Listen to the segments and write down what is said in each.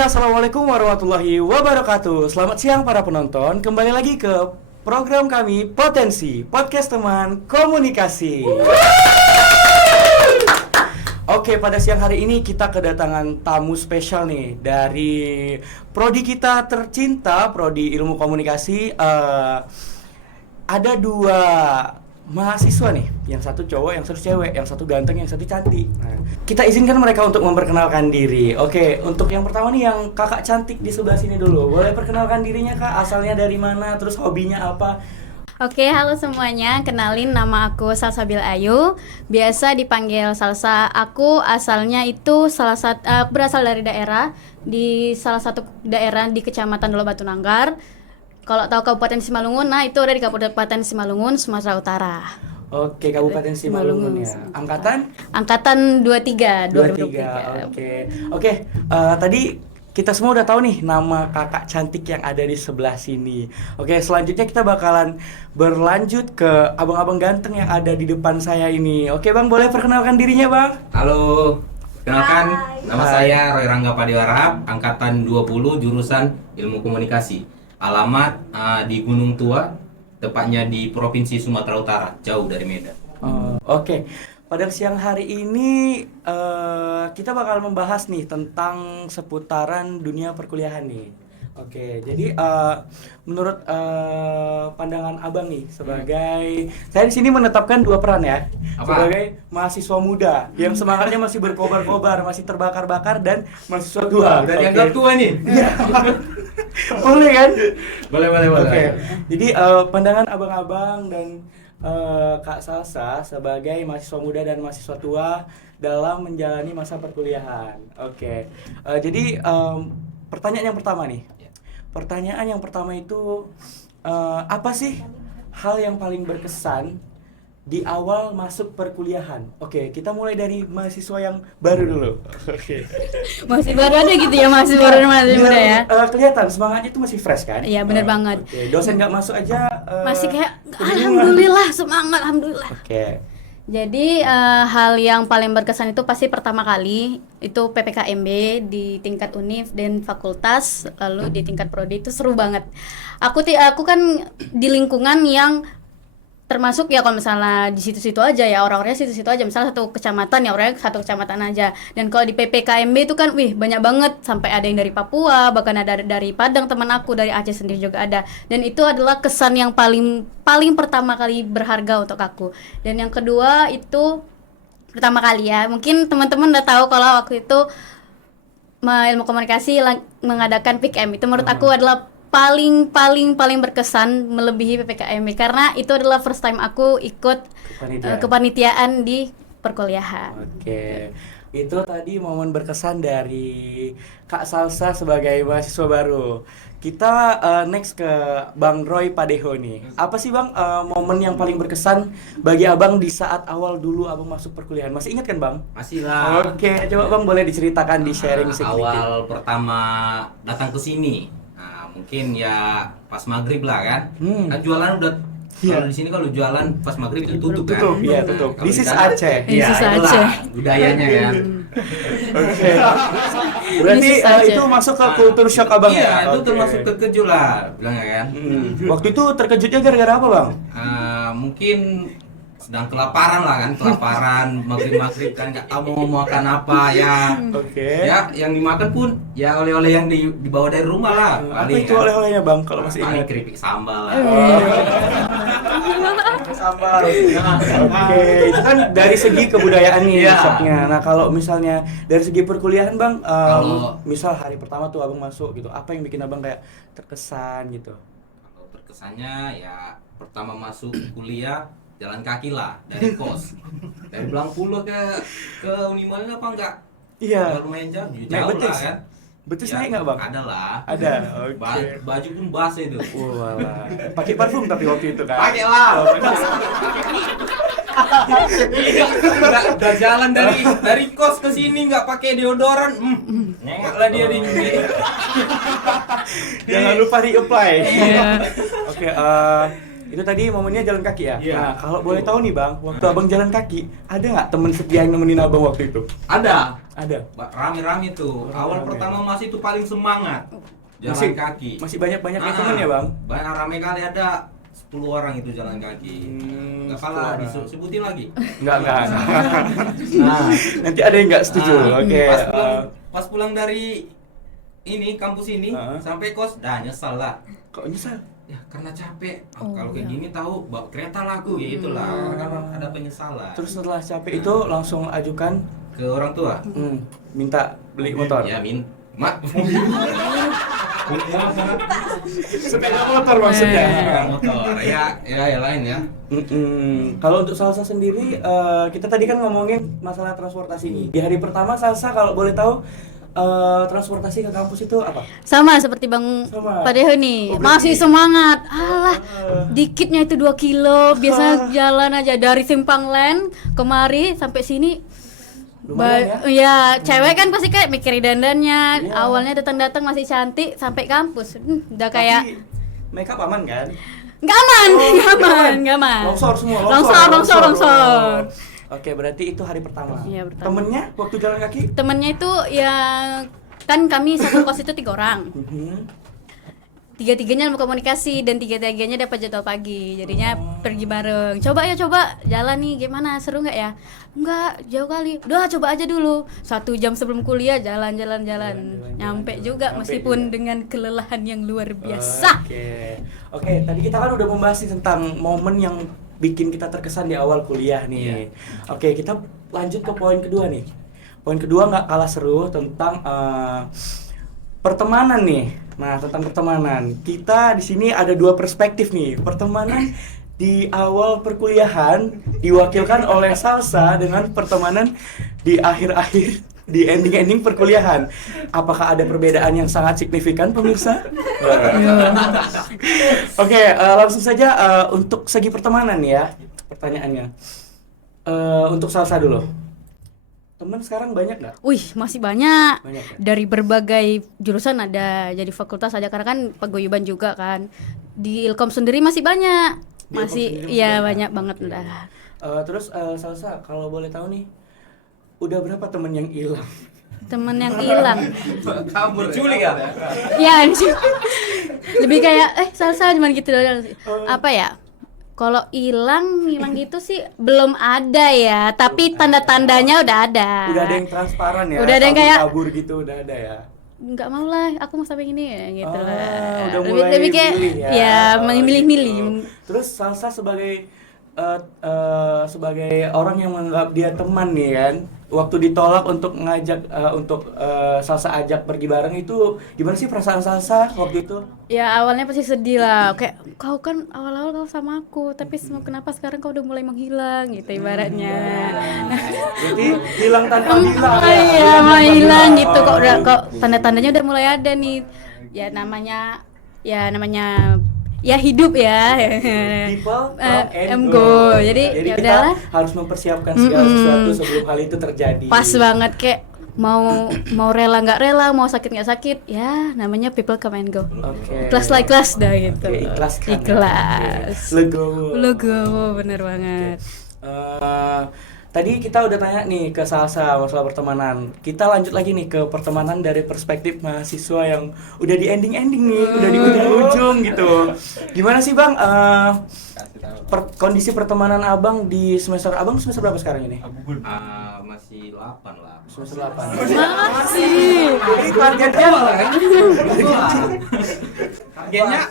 Assalamualaikum warahmatullahi wabarakatuh. Selamat siang para penonton. Kembali lagi ke program kami Potensi, podcast teman komunikasi. Oke, pada siang hari ini kita kedatangan tamu spesial nih dari prodi kita tercinta, prodi Ilmu Komunikasi. Ada dua mahasiswa nih, yang satu cowok, yang satu cewek, yang satu ganteng, yang satu cantik. Nah, kita izinkan mereka untuk memperkenalkan diri. Oke, untuk yang pertama nih yang kakak cantik di sebelah sini dulu. Boleh perkenalkan dirinya kak, asalnya dari mana, terus hobinya apa? Oke, halo semuanya. Kenalin, nama aku Salsabil Ayu. Biasa dipanggil Salsa. Aku asalnya itu berasal dari salah satu daerah di Kecamatan Dolo Batu Nanggar. Kalau tahu Kabupaten Simalungun, nah itu ada di Kabupaten Simalungun, Sumatera Utara. Oke, Kabupaten Simalungun ya. Angkatan 23, 23. Oke. Tadi kita semua udah tahu nih nama kakak cantik yang ada di sebelah sini. Oke, selanjutnya kita bakalan berlanjut ke abang-abang ganteng yang ada di depan saya ini. Oke, Bang, boleh perkenalkan dirinya, Bang? Halo, kenalkan nama saya Roy Rangga Padiwarahap, angkatan 20 jurusan Ilmu Komunikasi. Alamat di Gunung Tua, tepatnya di Provinsi Sumatera Utara, jauh dari Medan. Oke. Pada siang hari ini kita bakal membahas nih tentang seputaran dunia perkuliahan nih. Oke, jadi menurut pandangan abang nih sebagai saya di sini menetapkan dua peran ya. Apa? Sebagai mahasiswa muda yang semangatnya masih berkobar-kobar, masih terbakar-bakar, dan mahasiswa tua. Udah dianggap tua nih? Boleh kan? Boleh. Oke. Jadi pandangan abang-abang dan Kak Salsa sebagai mahasiswa muda dan mahasiswa tua dalam menjalani masa perkuliahan. Oke. Jadi pertanyaan yang pertama nih. Pertanyaan yang pertama itu apa sih hal yang paling berkesan di awal masuk perkuliahan? Oke, kita mulai dari mahasiswa yang baru dulu. Oke. Masih baru ada gitu ya, masih baru muda ya. Kelihatan semangatnya itu masih fresh kan? Iya, benar banget. Oke. Dosen nggak masuk aja Masih kayak kebingungan. alhamdulillah, semangat, alhamdulillah. Oke. Jadi hal yang paling berkesan itu pasti pertama kali itu PPKMB di tingkat univ dan fakultas, lalu di tingkat prodi itu seru banget. Aku kan di lingkungan yang termasuk ya, kalau misalnya di situ-situ aja ya, orang-orangnya situ-situ aja, misalnya satu kecamatan ya, orangnya satu kecamatan aja. Dan kalau di PPKMB itu kan banyak banget, sampai ada yang dari Papua, bahkan ada dari Padang, teman aku dari Aceh sendiri juga ada. Dan itu adalah kesan yang paling pertama kali berharga untuk aku. Dan yang kedua itu pertama kali ya, mungkin teman-teman udah tahu kalau waktu itu Ilmu Komunikasi mengadakan PIKM. Itu menurut aku adalah paling berkesan melebihi PPKMB, karena itu adalah first time aku ikut kepanitiaan di perkuliahan. Oke. Itu tadi momen berkesan dari Kak Salsa sebagai mahasiswa baru. Kita next ke Bang Roy Padeho nih. Apa sih Bang momen yang paling berkesan bagi Abang di saat awal dulu Abang masuk perkuliahan? Masih ingat kan Bang? Masih lah. Oke, coba Bang boleh diceritakan, di sharing sedikit. Awal pertama datang ke sini. Mungkin ya pas maghrib lah kan. Kan jualan udah kalau di sini kalau jualan pas maghrib itu tutup kan. Iya, tutup. Kalau This di is sana- Aceh. Iya, This is itulah Aceh. budayanya kan. Oke. Berarti This is Aceh. itu masuk ke kultur shock Abang Iya, ya? itu Oke. termasuk terkejut lah bilangnya kan. Waktu itu terkejutnya gara-gara apa Bang? Mungkin sedang kelaparan lah kan, maghrib kan nggak tahu mau makan apa ya. Oke. Ya, yang dimakan pun ya oleh-oleh yang dibawa dari rumah lah. Apa itu oleh-olehnya Bang kalau masih Paling ingat? keripik sambal lah. Sambal. Oke, itu kan dari segi kebudayaan nih Iya. shocknya. Nah kalau misalnya dari segi perkuliahan Bang, Kalau- misal hari pertama tuh Abang masuk gitu, apa yang bikin Abang kayak terkesan gitu? Kalau berkesannya ya pertama masuk kuliah jalan kaki lah dari kos. Dari Blangpulo ke Unimal apa enggak? Iya. Ya, lumayan jauh, Naik jauh betis? lah kan. Betis Ya, naik nggak Bang? Ada lah. Ada. Oke. Baju pun basah itu. Walah. Pakai parfum tapi waktu itu kan? Pakai lah. Iya, udah jalan dari kos ke sini nggak pakai deodoran, nengok lah dia di. Jangan lupa di-apply. Iya. Oke, Itu tadi momennya jalan kaki ya? Iya. Nah, kalau boleh tahu nih Bang, waktu Abang jalan kaki, ada nggak temen setia yang nemenin Abang waktu itu? Ada. Ada. Rame-rame tuh. Rame-rame. Awal pertama masih itu paling semangat. Jalan Masih- kaki. Masih banyak-banyak temen ya Bang? Banyak rame kali ada 10 orang itu jalan kaki. Enggak 10 salah orang. disebutin lagi. Enggak. Nah, nanti ada yang nggak setuju. Oke. Pas pulang dari ini kampus ini sampai kos dah nyesal lah. Kok nyesal? Ya karena capek. Oh, Kalau kayak iya. gini tahu bawa kereta lah aku ya itulah. Karena ada penyesalan. Terus setelah capek itu langsung ajukan Ke orang tua. minta beli motor. Ya mak. Sepeda motor maksudnya. Sepeda motor. Ya lain ya. Kalau untuk Salsa sendiri, kita tadi kan ngomongin masalah transportasi ini. Di hari pertama Salsa kalau boleh tahu transportasi ke kampus itu apa? Sama seperti Bang Sama. Padeho nih, Oh, berarti- masih semangat. Alah, dikitnya itu 2 kilo, biasa jalan aja dari Simpang Land kemari sampai sini. Lumayan Ya, cewek kan pasti kayak mikirin dandannya. Iya. Awalnya datang-datang masih cantik sampai kampus. Udah kayak Tapi make up aman kan? nggak aman, Oh, nggak aman. Longsor semua, Longsor. Oke, berarti itu hari pertama. Iya, pertama. Temennya waktu jalan kaki? Temennya itu ya kan kami satu kos itu 3 orang. Tiga-tiganya ilmu komunikasi dan tiga-tiganya dapat jadwal pagi, jadinya pergi bareng. Coba jalan nih, gimana, seru nggak ya? Enggak, jauh kali. Udah coba aja dulu. 1 jam sebelum kuliah jalan-jalan. Nyampe juga Nyampe meskipun juga. dengan kelelahan yang luar biasa. Oke, tadi kita kan udah membahas nih tentang momen yang bikin kita terkesan di awal kuliah nih. Oke, kita lanjut ke poin kedua nih. Poin kedua nggak kalah seru tentang pertemanan nih. Nah, tentang pertemanan. Kita di sini ada 2 perspektif nih. Pertemanan di awal perkuliahan diwakilkan oleh Salsa dengan pertemanan di akhir-akhir di ending-ending perkuliahan. Apakah ada perbedaan yang sangat signifikan pemirsa? Oke, langsung saja untuk segi pertemanan ya pertanyaannya. Untuk Salsa dulu. Teman sekarang banyak nggak? Wih, masih banyak. Banyak ya? Dari berbagai jurusan ada, jadi fakultas ada, karena kan paguyuban juga kan. Di Ilkom sendiri masih banyak. Di Ilkom Masih sendiri iya masih banyak banget Oke. udah. Terus Salsa, kalau boleh tahu nih, udah berapa temen yang hilang? Temen yang hilang. Kabur culik ya. Ya, lebih kayak salsa cuman gitu doang sih. Apa ya? Kalau hilang gitu sih belum ada ya, tapi tanda-tandanya udah ada. Udah ada yang transparan ya? Udah ada yang kayak kabur gitu, udah ada ya? nggak mau lah, aku mau sampai gini ya gitu Ah, lah. udah Lebih, mulai lebih kayak milih ya Oh, memilih-milih. gitu. Terus Salsa sebagai sebagai orang yang menganggap dia teman nih kan, waktu ditolak untuk ngajak Salsa ajak pergi bareng itu gimana sih perasaan Salsa waktu itu? Ya awalnya pasti sedih lah, kayak kau kan awal-awal kau sama aku, tapi kenapa sekarang kau udah mulai menghilang gitu ibaratnya. Berarti hilang tanpa bilang ya? Iya, Hilang mau tanpa hilang bilang. gitu kok, udah Oh, kok tanda-tandanya udah mulai ada nih. Namanya ya hidup ya. People Em go. Jadi ya kita udahlah. harus mempersiapkan segala sesuatu sebelum hal itu terjadi. Pas banget kayak mau rela nggak rela, mau sakit nggak sakit, ya namanya people come and go. Oke. Ikhlas like ikhlas dah gitu. Oke, ikhlaskan ya. Ikhlas. Oke. Legowo. Legowo, bener banget. Tadi kita udah tanya nih ke Salsa masalah pertemanan. Kita lanjut lagi nih ke pertemanan dari perspektif mahasiswa yang udah di ending-ending nih, udah di ujung-ujung gitu. Gimana sih Bang kondisi pertemanan Abang di semester berapa sekarang ini? Masih 8 lah. Semester 8. Masih. Jadi targetnya Targetnya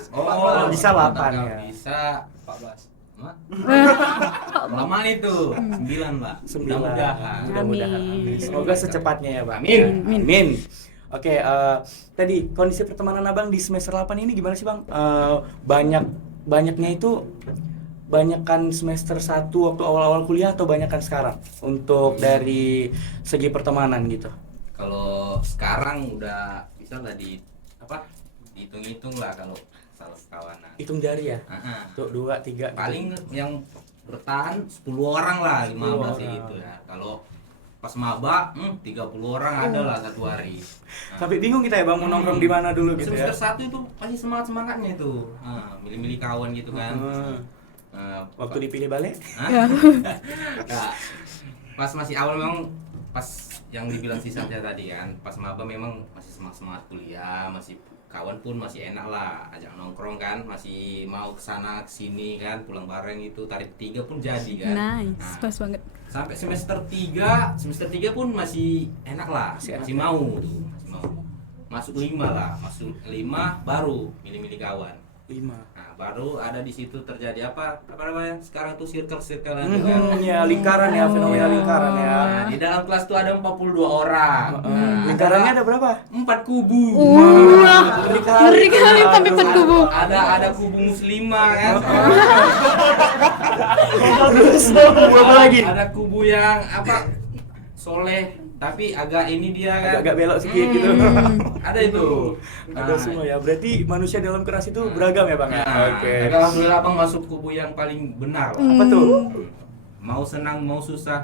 bisa 8 ya. Bisa 14. Lama itu 9 lah. 9. Mudah-mudahan. Mudah-mudahan. Amin. Semoga secepatnya ya, Bang. Amin. Amin. Oke, tadi kondisi pertemanan Abang di semester 8 ini gimana sih, Bang? Banyaknya itu banyakan semester 1 waktu awal-awal kuliah atau banyakan sekarang untuk dari segi pertemanan gitu? Kalau sekarang udah bisa lah dihitung-hitung lah kalau salah sekawanan. Hitung jari ya? Heeh. Tuh 2, 3 Paling yang bertahan 10 orang lah, 15 orang. gitu ya. Kalau pas maba 30 orang ada lah satu hari. Sampai bingung kita ya bang mau nongkrong di mana dulu gitu ya. Semester 1 itu masih semangatnya itu, milih-milih kawan gitu kan. Waktu dipilih balik. Nah, pas masih awal memang pas yang dibilang si Satya tadi kan, pas maba memang masih semangat kuliah, masih kawan pun masih enak lah, ajak nongkrong kan, masih mau kesana kesini kan, pulang bareng itu, tarik 3 pun jadi kan. Nice, pas banget. Sampai semester 3 pun masih enak lah, masih mau tuh, masih mau. Masuk 5 lah, masuk 5 baru milih-milih kawan. 5. Nah, baru ada di situ terjadi apa namanya? Sekarang tuh circle-circlean tuh kan. Ya lingkaran ya, fenomena lingkaran ya. Nah, di dalam kelas tuh ada 42 orang. Lingkarannya ada berapa? 4 kubu. Ngeri kali sampai 4 kubu. Ada kubu muslimah kan. Terus apa lagi? Ada kubu yang apa? Soleh tapi agak ini dia kan. Agak belok sedikit gitu. Ada itu. Ada semua ya. Berarti manusia dalam keras itu beragam ya bang ya. Oke. Tapi alhamdulillah abang masuk kubu yang paling benar lah. Apa tuh? Mau senang mau susah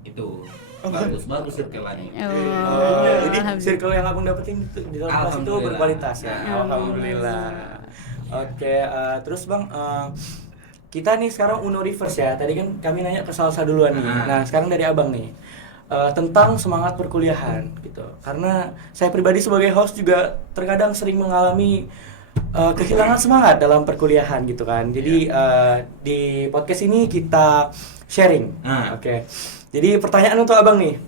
itu bagus circle-nya. Jadi circle yang abang dapetin di dalam kelas itu Alhamdulillah. berkualitas ya. Alhamdulillah. Oke, terus bang, kita nih sekarang Uno Reverse ya. Tadi kan kami nanya ke Salsa duluan nih. Nah sekarang dari abang nih. Tentang semangat perkuliahan gitu. Karena saya pribadi sebagai host juga terkadang sering mengalami kehilangan semangat dalam perkuliahan gitu kan. Jadi di podcast ini kita sharing. Oke. Jadi pertanyaan untuk abang nih,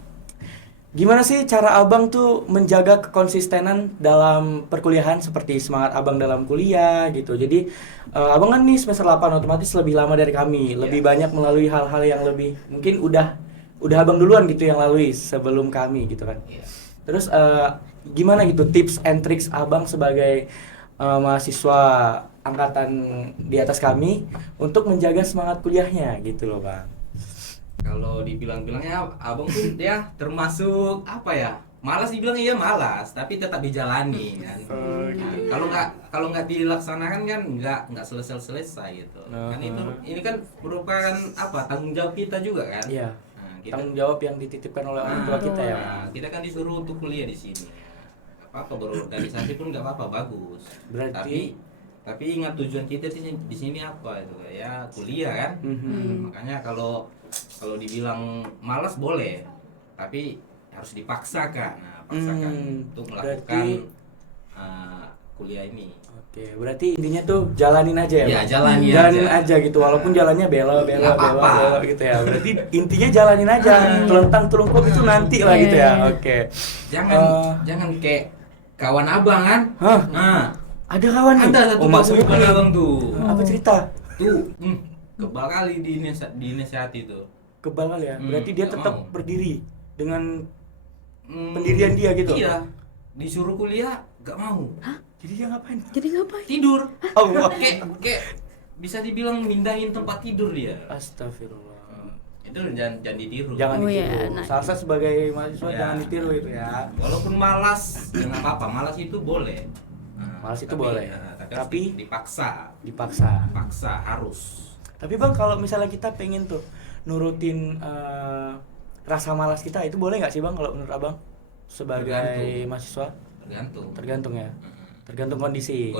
gimana sih cara abang tuh menjaga kekonsistenan dalam perkuliahan seperti semangat abang dalam kuliah gitu. Jadi abang kan nih semester 8 otomatis lebih lama dari kami, lebih banyak melalui hal-hal yang lebih mungkin udah abang duluan gitu yang lalui sebelum kami gitu kan. Terus gimana gitu tips and tricks abang sebagai mahasiswa angkatan di atas kami untuk menjaga semangat kuliahnya gitu loh bang. Kalau dibilang-bilangnya abang tuh ya termasuk apa ya? Malas dibilang iya malas, tapi tetap dijalani kan. Kalau nggak dilaksanakan kan nggak selesai gitu. Kan ini kan merupakan apa tanggung jawab kita juga kan. Iya. Tanggung jawab yang dititipkan oleh orang tua kita ya. Kita kan disuruh untuk kuliah di sini. Apa berorganisasi pun nggak apa-apa bagus. Berarti tapi ingat tujuan kita di sini apa itu ya kuliah kan. Makanya kalau dibilang malas boleh, tapi harus dipaksakan. Nah, paksakan untuk melakukan kuliah ini. Oke, berarti intinya tuh jalanin aja ya. Ya, Bang? Jalanin aja gitu, walaupun jalannya belok gitu ya. Berarti intinya jalanin aja. Telentang telungkup itu nanti lah gitu ya. Oke. Jangan kayak kawan abang kan. Ada kawan nih? Ada satu kawan abang tuh. Apa cerita? Tuh, kebal kali dinasihati tuh. Kebal kali ya. Berarti dia nggak tetap mau. berdiri dengan pendirian dia gitu. Iya. Disuruh kuliah gak mau. Jadi dia ngapain? Tidur. Allah. Kayak bisa dibilang mindahin tempat tidur dia. Astagfirullah. Itu jangan ditiru. Jangan Oh, ditiru. iya, nah. Salsa sebagai mahasiswa Ya. jangan ditiru itu ya. Walaupun malas, ya nggak apa-apa. Malas itu boleh. Malas itu boleh. Tapi Tapi dipaksa harus. Tapi bang kalau misalnya kita pengen tuh nurutin rasa malas kita itu boleh nggak sih bang kalau menurut abang sebagai Tergantung. mahasiswa? Tergantung ya. Tergantung kondisi.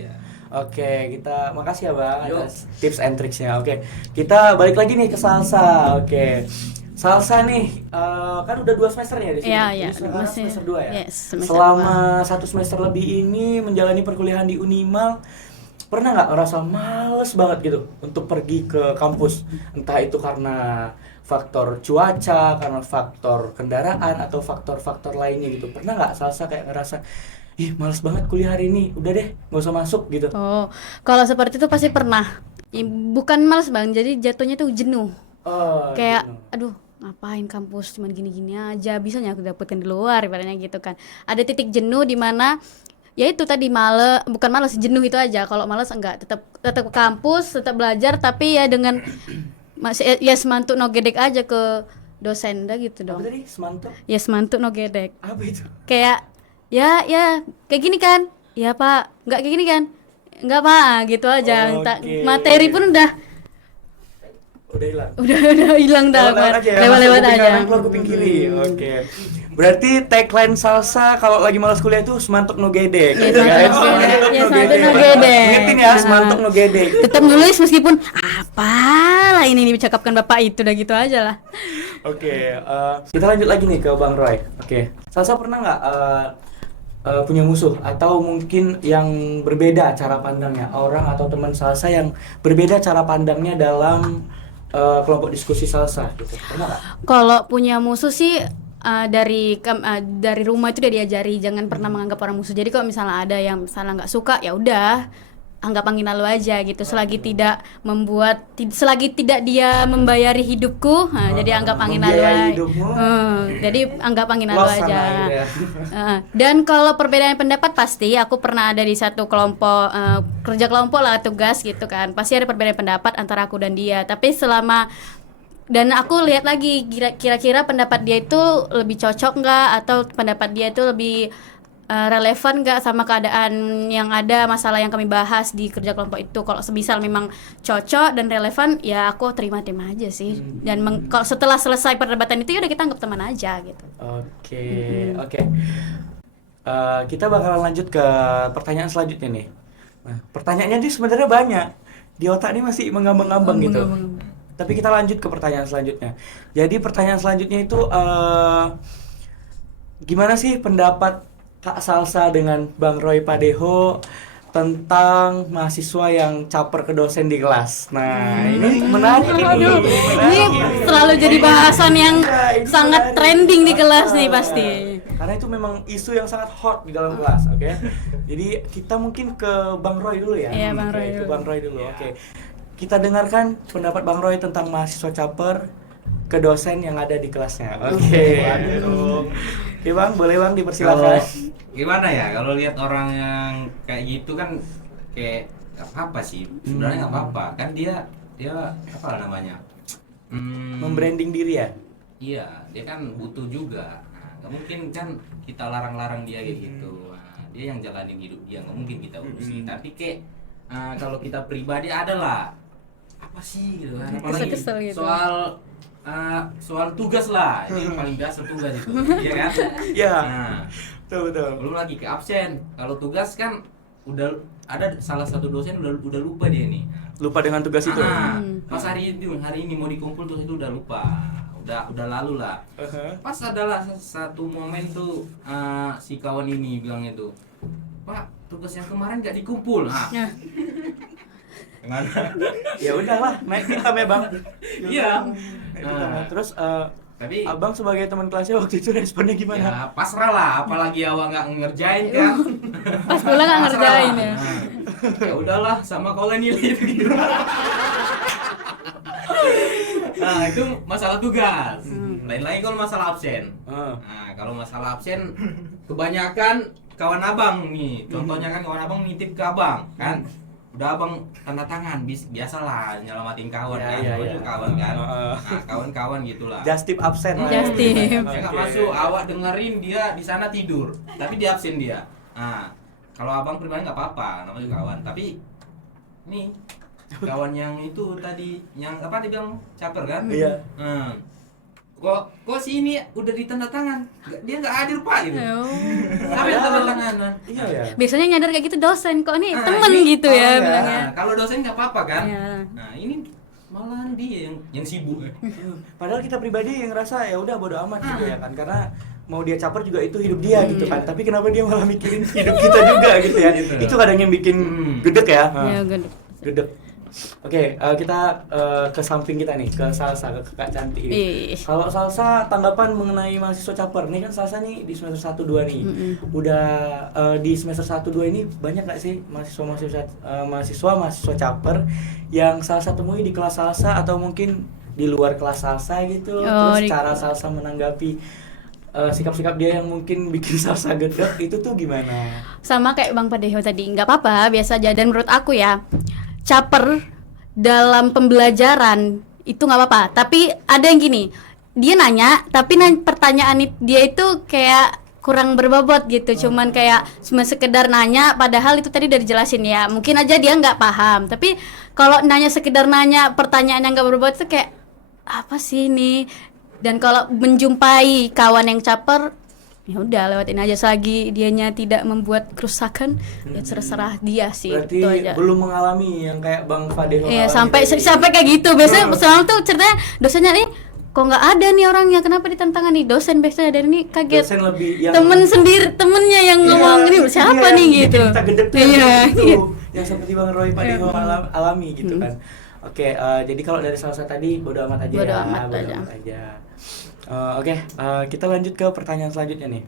Ya. Oke, kita makasih ya bang Yuk. atas tips and tricksnya. Oke, kita balik lagi nih ke Salsa. Oke, Salsa nih kan udah 2 semester ya di sini. Iya. Jadi sekarang Masih semester 2 ya. yes, semester Selama 1 semester lebih ini menjalani perkuliahan di Unimal, pernah nggak ngerasa males banget gitu untuk pergi ke kampus? Entah itu karena faktor cuaca, karena faktor kendaraan atau faktor-faktor lainnya gitu. Pernah nggak Salsa kayak ngerasa ih males banget kuliah hari ini, udah deh nggak usah masuk gitu? Oh, kalau seperti itu pasti pernah. Bukan males bang, jadi jatuhnya tuh jenuh. Oh, Kayak, gitu. aduh ngapain kampus cuman gini-gini aja, bisanya aku dapetin di luar ibaratnya gitu kan. Ada titik jenuh di mana ya itu tadi bukan males, jenuh itu aja. Kalau males enggak, tetap ke kampus, tetap belajar, tapi ya dengan masih ya semantuk no gedek aja ke dosen dah gitu Apa dong. tadi? Semantuk? Ya semantuk no gedek. Apa itu? Kayak ya kayak gini kan, ya pak nggak kayak gini kan, nggak pak, gitu aja. Oke. Materi pun udah Udah hilang. Udah hilang dah. Lewat aja ya, Lewat-lewat masuk kuping aja. kanan, keluar kuping kiri. Oke. Berarti tagline salsa kalau lagi malas kuliah itu semantok no gedek. Iya, semantok no gedek. Iya, semantok no gedek. Ingetin ya, semantok no gedek. Tetap nulis meskipun apalah ini dicakapkan bapak itu udah gitu aja lah. Oke, kita lanjut lagi nih ke Bang Roy. Oke, Salsa pernah nggak punya musuh atau mungkin yang berbeda cara pandangnya, orang atau teman Salsa yang berbeda cara pandangnya dalam kelompok diskusi Salsa gitu? Pernah nggak? Kalau punya musuh sih dari rumah itu udah diajari jangan pernah menganggap orang musuh. Jadi kalau misalnya ada yang misalnya nggak suka, ya udah anggap angin lalu aja gitu. Selagi tidak dia membayari hidupku, jadi anggap angin lalu Membiayai aja. hidupmu. Jadi anggap angin lalu Los aja. sana gitu ya. Dan kalau perbedaan pendapat pasti aku pernah ada di satu kelompok kerja kelompok lah tugas gitu kan. Pasti ada perbedaan pendapat antara aku dan dia. Tapi dan aku lihat lagi kira-kira pendapat dia itu lebih cocok nggak atau pendapat dia itu lebih relevan nggak sama keadaan yang ada, masalah yang kami bahas di kerja kelompok itu. Kalau semisal memang cocok dan relevan, ya aku terima-terima aja sih. Dan kalau setelah selesai perdebatan itu ya udah kita anggap teman aja gitu. Oke. Kita bakalan lanjut ke pertanyaan selanjutnya nih. Nah, pertanyaannya ini sebenarnya banyak. Di otak ini masih mengambang-ambang gitu. Tapi kita lanjut ke pertanyaan selanjutnya. Jadi pertanyaan selanjutnya itu gimana sih pendapat Kak Salsa dengan Bang Roy Padeho tentang mahasiswa yang caper ke dosen di kelas? Nah, ini menarik Aduh, ini. ini selalu jadi bahasan yang Iya, ini sangat menarik. trending di kelas nih pasti. Karena itu memang isu yang sangat hot di dalam kelas, oke? Jadi kita mungkin ke Bang Roy dulu ya. Iya, Bang Oke, Roy ke dulu. Bang Roy dulu. Oke. Kita dengarkan pendapat Bang Roy tentang mahasiswa caper ke dosen yang ada di kelasnya. Oke. Oke, Bang, boleh Bang dipersilakan. Gimana ya kalau lihat orang yang kayak gitu kan kayak nggak apa-apa sih sebenarnya, nggak apa-apa kan, dia apa namanya, Membranding diri ya. iya dia kan butuh juga. Nggak mungkin kan kita larang-larang dia kayak gitu. Dia yang jalanin hidup dia, nggak mungkin kita urusi. Tapi kayak kalau kita pribadi adalah apa sih gitu kan, apalagi Kesel-kesel gitu. soal tugas lah, ini yang paling biasa tugas itu, iya kan? Iya. Nah, Betul. belum lagi ke absen. Kalau tugas kan udah ada salah satu dosen udah lupa dia nih. Lupa dengan tugas itu. Pas hari ini mau dikumpul tuh itu udah lupa. Udah lalu lah. Pas adalah satu momen tuh si kawan ini bilang itu, "Pak, tugas yang kemarin gak dikumpul." Nah, Nah, gimana? Ya udahlah, naik pitam ya, Bang. Iya. Naik pitam ya. Terus Tapi Abang sebagai teman kelasnya waktu itu responnya gimana? ya pasrah lah, apalagi awak nggak ngerjain kan. pas pulang nggak Pasrah ngerjain lah. ya. Nah, ya udahlah, sama kau kan nilai itu gitu. Nah, itu masalah tugas. Lain lagi kalau masalah absen. Nah, kalau masalah absen kebanyakan kawan abang nih. Contohnya kan kawan abang nitip ke abang, kan? Udah abang tanda tangan, biasalah nyelamatin kawan kan, itu kawan kan. Nah, kawan-kawan gitulah. Just tip absen lah. Just tip. Saya nggak masuk, awak dengerin dia di sana tidur, tapi di absen dia. Nah, kalau abang pribadi nggak apa-apa, namanya kawan. Tapi nih kawan yang itu tadi, yang apa dia bilang caper kan? Iya. Kok si ini udah ditanda tangan, dia nggak hadir pak gitu. Oh. Sampai tanda tangan. Iya ya. Biasanya nyadar kayak gitu dosen, kok nih Nah, temen ini- gitu oh, ya ya. bilangnya. Nah, kalau dosen nggak apa-apa kan? Iya. Nah, ini malahan dia yang sibuk. Padahal kita pribadi yang ngerasa ya udah bodo amat gitu ya kan, karena mau dia caper juga itu hidup dia gitu kan. Tapi kenapa dia malah mikirin hidup kita juga gitu ya? Gitu. Itu kadang yang bikin gedek ya. Ya, gede. Gedek. Oke, kita ke samping kita nih, ke Salsa, ke Kakak Cantik. Ih. Kalau Salsa tanggapan mengenai mahasiswa caper nih kan, Salsa nih di semester 1 2 nih. Udah di semester 1 2 ini banyak nggak sih mahasiswa caper yang Salsa temui di kelas Salsa atau mungkin di luar kelas Salsa gitu? Oh, Terus di- cara Salsa menanggapi sikap-sikap dia yang mungkin bikin Salsa gedek itu tuh gimana? Sama kayak Bang Padeho tadi, nggak apa-apa, biasa aja. Dan menurut aku ya, caper dalam pembelajaran itu nggak apa-apa. Tapi ada yang gini, dia nanya, tapi pertanyaan dia itu kayak kurang berbobot gitu, cuman kayak cuma sekedar nanya, padahal itu tadi udah dijelasin ya, mungkin aja dia nggak paham. Tapi kalau nanya sekedar nanya, pertanyaan yang nggak berbobot itu kayak apa sih ini. Dan kalau menjumpai kawan yang caper, ya udah lewatin aja selagi dianya tidak membuat kerusakan, ya terserah dia sih. Berarti Itu aja. belum mengalami yang kayak Bang Fadeho Iya, alami tadi. sampai kayak gitu. Biasanya selalu tuh ceritanya dosennya nih kok nggak ada nih orangnya, kenapa ditantangkan nih dosen, biasanya dari ini kaget. Dosen lebih yang Temen sendiri, temennya yang Iya, ngomong ini siapa yang nih bikin gitu. kita gedek tuh Iya, gitu. iya. Yang seperti Bang Roy Fadeho alami gitu kan. Oke, jadi kalau dari salsa tadi bodo amat aja Bodo ya. amat Bodo aja. amat aja. Oke, kita lanjut ke pertanyaan selanjutnya nih.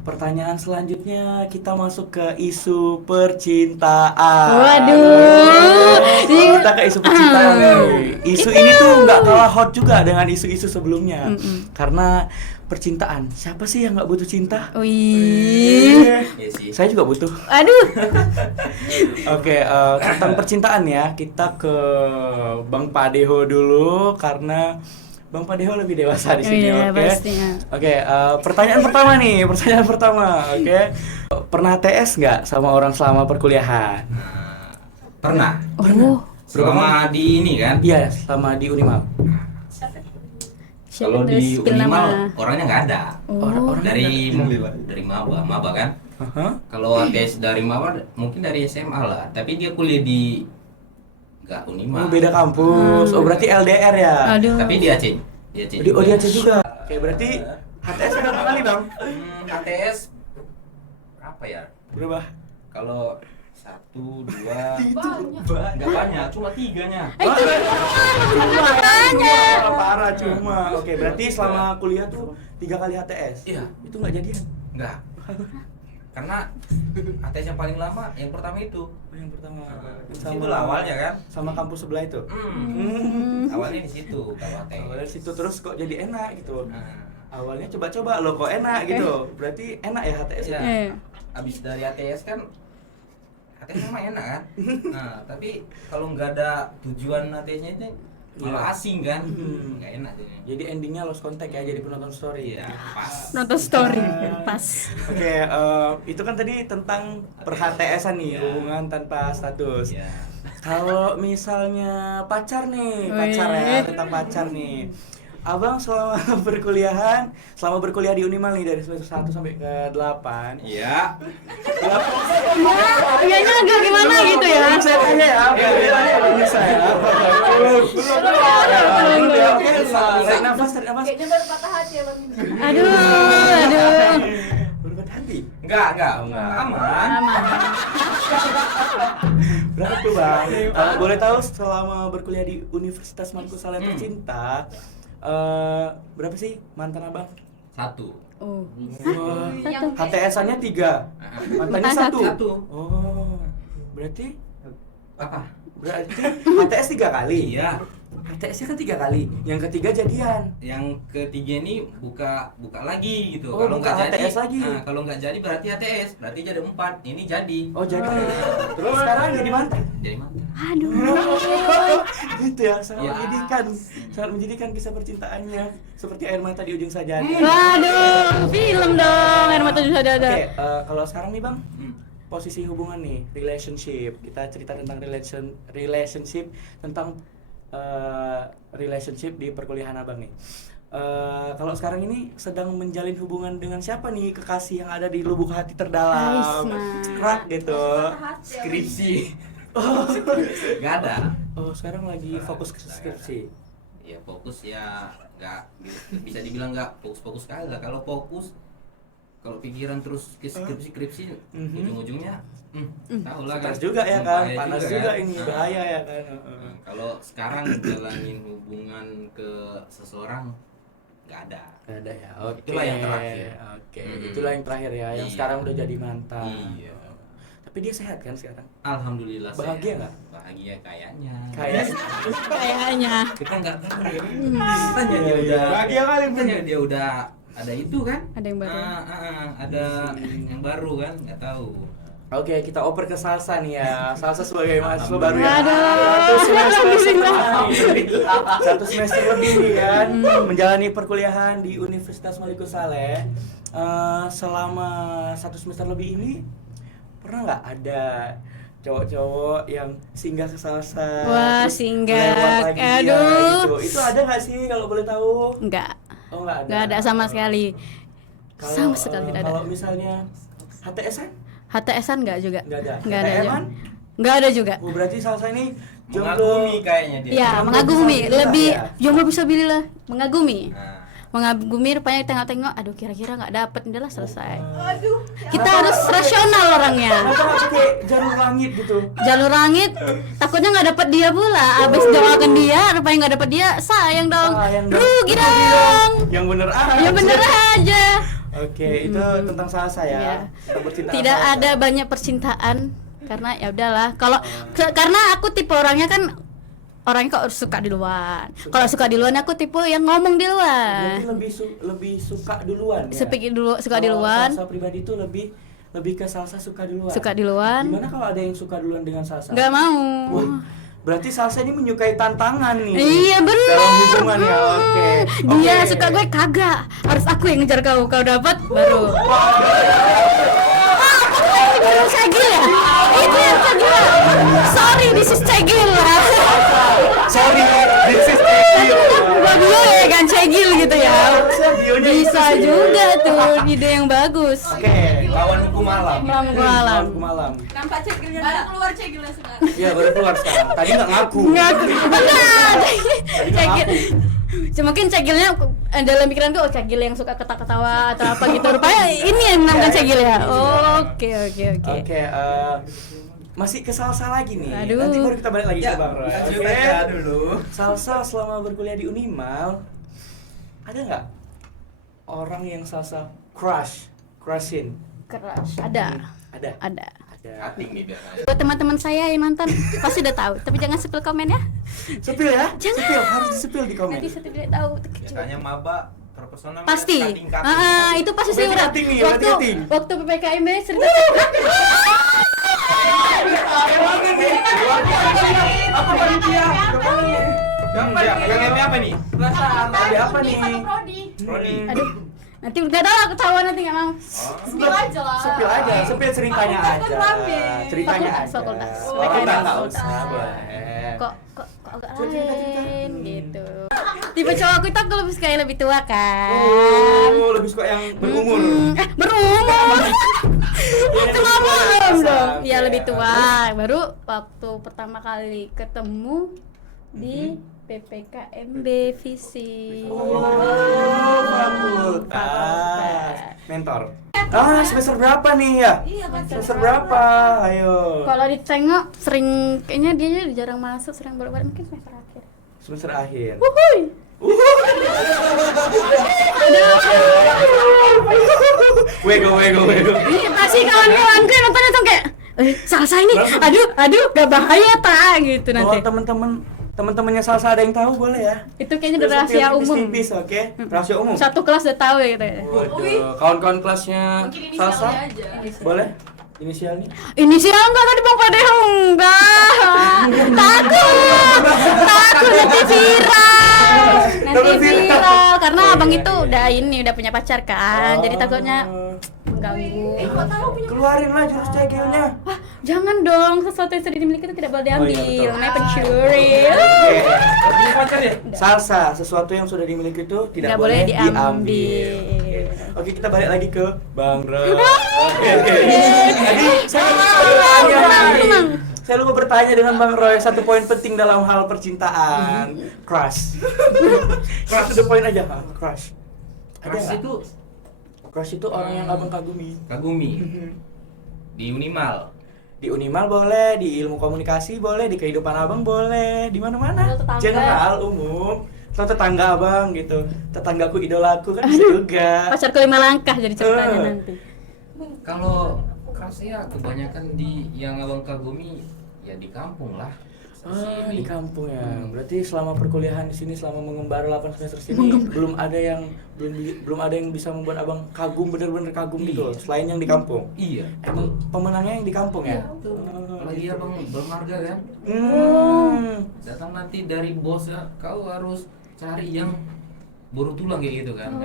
Pertanyaan selanjutnya kita masuk ke isu percintaan. Waduh. Kita ke isu percintaan nih. Isu ini tuh nggak kalah hot juga dengan isu-isu sebelumnya. Karena percintaan, siapa sih yang nggak butuh cinta? Wih. Iya sih. Saya juga butuh. Aduh. Oke, tentang percintaan ya, kita ke Bang Padeho dulu karena Bang Padeho lebih dewasa di sini, Iya, oke? pastinya. Oke, pertanyaan pertama nih, pertanyaan pertama, oke? Pernah TS nggak sama orang selama perkuliahan? Pernah. Oh. Selama di ini kan. Iya, selama di Unimal. Kalau Siapa tuh? di Spill nama. Unimal orangnya nggak ada. Oh. Orang-orang Dari maba kan. Hah? Kalau ATS dari maba mungkin dari SMA lah, tapi dia kuliah di nggak Unimal. Oh, beda kampus. Oh, berarti LDR ya? Aduh. Tapi di Aceh. Di Aceh. Di Aceh juga. Oke, berarti HTS berapa kali, Bang? ATS berapa ya? Berapa? Kalau 1, 2 nggak banyak, cuma 3-nya. Parah cuma. Oke, berarti selama kuliah tuh 3 kali HTS. Iya. Itu nggak jadian. Enggak. Karena ATS yang paling lama yang pertama itu. Yang pertama Itu awalnya kan. sama kampus sebelah itu. Awalnya di situ kalau ATS. Awalnya situ terus kok jadi enak gitu. Nah, Awalnya coba-coba loh kok enak gitu. Berarti enak ya HTS Iya. ya. Eh. Abis dari ATS kan ATS memang enak kan. Nah, tapi kalau nggak ada tujuan ATS-nya itu malah asing kan. Nggak enak jadinya. Jadi endingnya lost contact ya, jadi penonton story. Iya, pas. Nonton story pas. Oke, itu kan tadi tentang per HTS-an nih, Iya. hubungan tanpa status. Iya. Kalau misalnya pacar nih, Wih. pacar ya, tentang pacar nih. Abang selama selama berkuliah di Unimal nih dari semester 1 sampai ke 8. Iya. Kayaknya agak gimana gitu ya. Saya tanya ya, biar bisa ya. Tarik nafas, tarik nafas. Kayaknya baru patah hati ya Bang. Aduh. Berapa hati? Enggak. Enggak. Aman. Aman. Berapa tuh bang? Boleh tahu selama berkuliah di Universitas Markus Saleh Tercinta, berapa sih mantan abang? 1. Oh. HTS-annya 3, mantannya Mantan 1. satu. Oh, berarti Apa? HTS 3 kali. Iya. HTS-nya kan 3 kali, yang ketiga jadian. Yang ketiga ini buka lagi gitu. Oh, buka nggak HTS lagi. Nah, kalau nggak jadi berarti HTS, berarti jadi 4. Ini jadi. Oh jadi. Terus sekarang jadi mantan. Jadi mantan. Aduh. Gitu ya, sangat Ya. menjadikan, sangat menjadikan kisah percintaannya seperti air mata di ujung sajanya. Waduh, film dong. Air mata juga ada. Oke, kalau sekarang nih bang, Hmm. posisi hubungan nih, relationship. Kita cerita tentang relationship tentang relationship di perkuliahan abang nih. Kalau sekarang ini sedang menjalin hubungan dengan siapa nih kekasih yang ada di lubuk hati terdalam, Ais, kerak gitu. Skripsi. Oh, Nggak ada. oh sekarang lagi fokus ke skripsi. Ya fokus ya nggak bisa dibilang nggak fokus sekali lah. Kalau fokus, kalau pikiran terus ke skripsi ujung-ujungnya tahu lah kan. Panas juga ya kan, Bahaya panas juga juga kan. ini Nah, bahaya ya kan. kalau sekarang jalanin hubungan ke seseorang nggak ada. Gak ada ya. Oke. Itulah yang terakhir. Oke, itulah yang terakhir ya, yang Iya. sekarang udah jadi mantan. Iya. Tapi dia sehat kan sekarang? Alhamdulillah. Bahagia saya nggak? Bahagia kayaknya. Kayak Kayaknya. Kita nggak tahu ya. Tanya dia udah. bahagia kali Tanya dia udah ada itu kan? Ada yang baru. Ada yang baru kan? Nggak tahu. Oke, kita oper ke Salsa nih ya. Salsa sebagai mahasiswa baru ya. Aduh. Satu semester lebih nih kan, menjalani perkuliahan di Universitas Maliku Saleh. Selama 1 semester lebih ini, pernah nggak ada cowok-cowok yang singgah ke Salsa? Wah, terus singgah. lewat lagi dia Aduh. gitu. Itu ada nggak sih kalau boleh tahu? Enggak. Oh, nggak ada. Enggak ada sama sekali. Sama sekali tidak ada. Kalau misalnya HTS-an? HTS-an enggak juga. Nggak ada. Enggak ada juga. TM-an? Enggak ada juga. Oh, berarti Salsa ini Mengagumi kayaknya dia. Ya, Jomblo mengagumi, bisa bilang lebih ya? jomblo bisa bilang mengagumi. Nah, Mengagumi rupanya tengok-tengok, aduh kira-kira nggak dapet, udah lah selesai. Aduh. Kita harus rasional orangnya. Kenapa nggak pakai jalur langit gitu? Jalur langit, takutnya nggak dapet dia pula. Abis doakan dia, rupanya nggak dapet dia, sayang dong. Sayang dong. Rugi dong. Yang bener aja. Ya bener aja. Oke, itu tentang Salsa ya. Iya. Tentang percintaan Tidak Salsa. ada banyak percintaan karena ya udahlah. Kalau karena aku tipe orangnya kan orangnya kok suka duluan. Kalau suka duluan aku tipe yang ngomong di luar. Berarti lebih suka duluan ya. Suka Kalau duluan. Salsa pribadi itu lebih ke Salsa suka duluan. Suka duluan. Gimana kalau ada yang suka duluan dengan Salsa? Nggak mau. Wah, berarti Salsa ini menyukai tantangan nih. Iya bener. Dalam hubungan ya. Oke. Dia Oke. suka gue kagak. Harus aku yang ngejar kau. Kau dapat baru. Itu cegil ya? Itu yang cegil. Sorry, this is cegil. Sorry, this is cegil. Gua bio ya kan cegil gitu ya. Harusnya bionya Bisa itu sih. juga tuh ide yang bagus. Oke. lawan hukum malam. Malam ke malam. Malam. Nampak cegilnya baru keluar cegilnya sekarang. Iya, baru keluar sekarang. Tadi nggak ngaku. Enggak, benar. Tadi nggak Cegil. ngaku. Mungkin cegilnya dalam pikiran gue, oh cegil yang suka ketawa-ketawa atau apa gitu. Rupanya ini yang namanya cegil ya. Oke. Oke, masih ke Salsa lagi nih. Aduh. Nanti baru kita balik lagi ke Bang Roy. lanjut Oke. aja dulu. Salsa selama berkuliah di Unimal, ada nggak orang yang Salsa crushin? Keras. Ada. Ada. Ada. Ada. Cutting nih biar. Buat teman-teman saya yang nonton pasti udah tahu, tapi jangan spill komen ya. Sepil ya? Jangan. Sepil, harus disepil di komen. Nanti saya tidak tahu. Biasanya maba terpesona Pasti. cutting. Itu pasti Berarti sih udah. cutting nih, berarti cutting. Waktu PPKM cerita. Apa panitia? Yang apa nih? Ada apa nih? Satu prodi. Roni. Aduh. Nanti udah tahu aku tahu nanti nggak mau. Spill aja lah. Sepil aja, sepil ceritanya Fakultas aja. kan rame. Ceritanya Fakultas, aja. fakultas. Fakultas nggak Fakultas. usah, boleh. Kok agak Cerita. lain gitu. Tipe cowok aku itu aku lebih suka yang lebih tua kan. Oh, lebih suka yang berumur. Berumur. Itu ngomong dong. Oke. Ya lebih tua. Baru waktu pertama kali ketemu di PPKMB Visi. Oh, fakultas. Mentor. Semester berapa nih ya? Iya, Semester berapa? Ayo. Kalau ditengok sering kayaknya dia jarang masuk, sering bolak-balik mungkin semester akhir. Semester akhir. Wuhui. Wego. Ini pasti kawan-kawanku yang nonton itu kayak Salsa ini, aduh, gak bahaya tak gitu Kalau nanti. teman-temannya Salsa ada yang tahu boleh ya? Itu kayaknya udah rahasia umum. Tipis, oke? Rahasia umum. Satu kelas udah tahu ya gitu. Waduh, kawan-kawan kelasnya Mungkin Salsa inisialnya aja. boleh? Inisialnya? Inisial enggak tadi Bang Pade enggak. Takut nanti viral. Nanti viral karena abang itu udah punya pacar kan. Jadi takutnya mengganggu. Kok tahu punya Keluarin lah jurus cegilnya. Wah, jangan dong, sesuatu yang sudah dimiliki itu tidak boleh diambil. Oh, iya, betul. Namanya pencuri. Punya pacar ya? Salsa, sesuatu yang sudah dimiliki itu tidak Nggak boleh boleh diambil. diambil. Oke, kita balik lagi ke Bang Roy. Oke. Tadi Tenang. saya lupa bertanya dengan Bang Roy satu poin penting dalam hal percintaan, crush. Crush itu poin aja, crush. Ada Crush nggak? itu Crush itu orang yang abang kagumi. kagumi di Unimal. Di Unimal boleh, di ilmu komunikasi boleh, di kehidupan abang boleh, di mana-mana. Atau tetangga. General umum. Atau tetangga abang gitu. Tetanggaku idolaku kan bisa juga. Pacarku 5 langkah jadi ceritanya nanti. Kalau crush ya kebanyakan di yang abang kagumi ya di kampung lah. Di kampung ya. Berarti selama perkuliahan di sini, selama mengembara 8 semester sini, belum ada yang bisa membuat abang kagum, bener-bener kagum gitu. Selain yang di kampung. Iya. Emang pemenangnya yang di kampung ya? Apalagi abang bermarga kan. Datang nanti dari bos ya, kau harus cari yang baru tulang kayak gitu kan.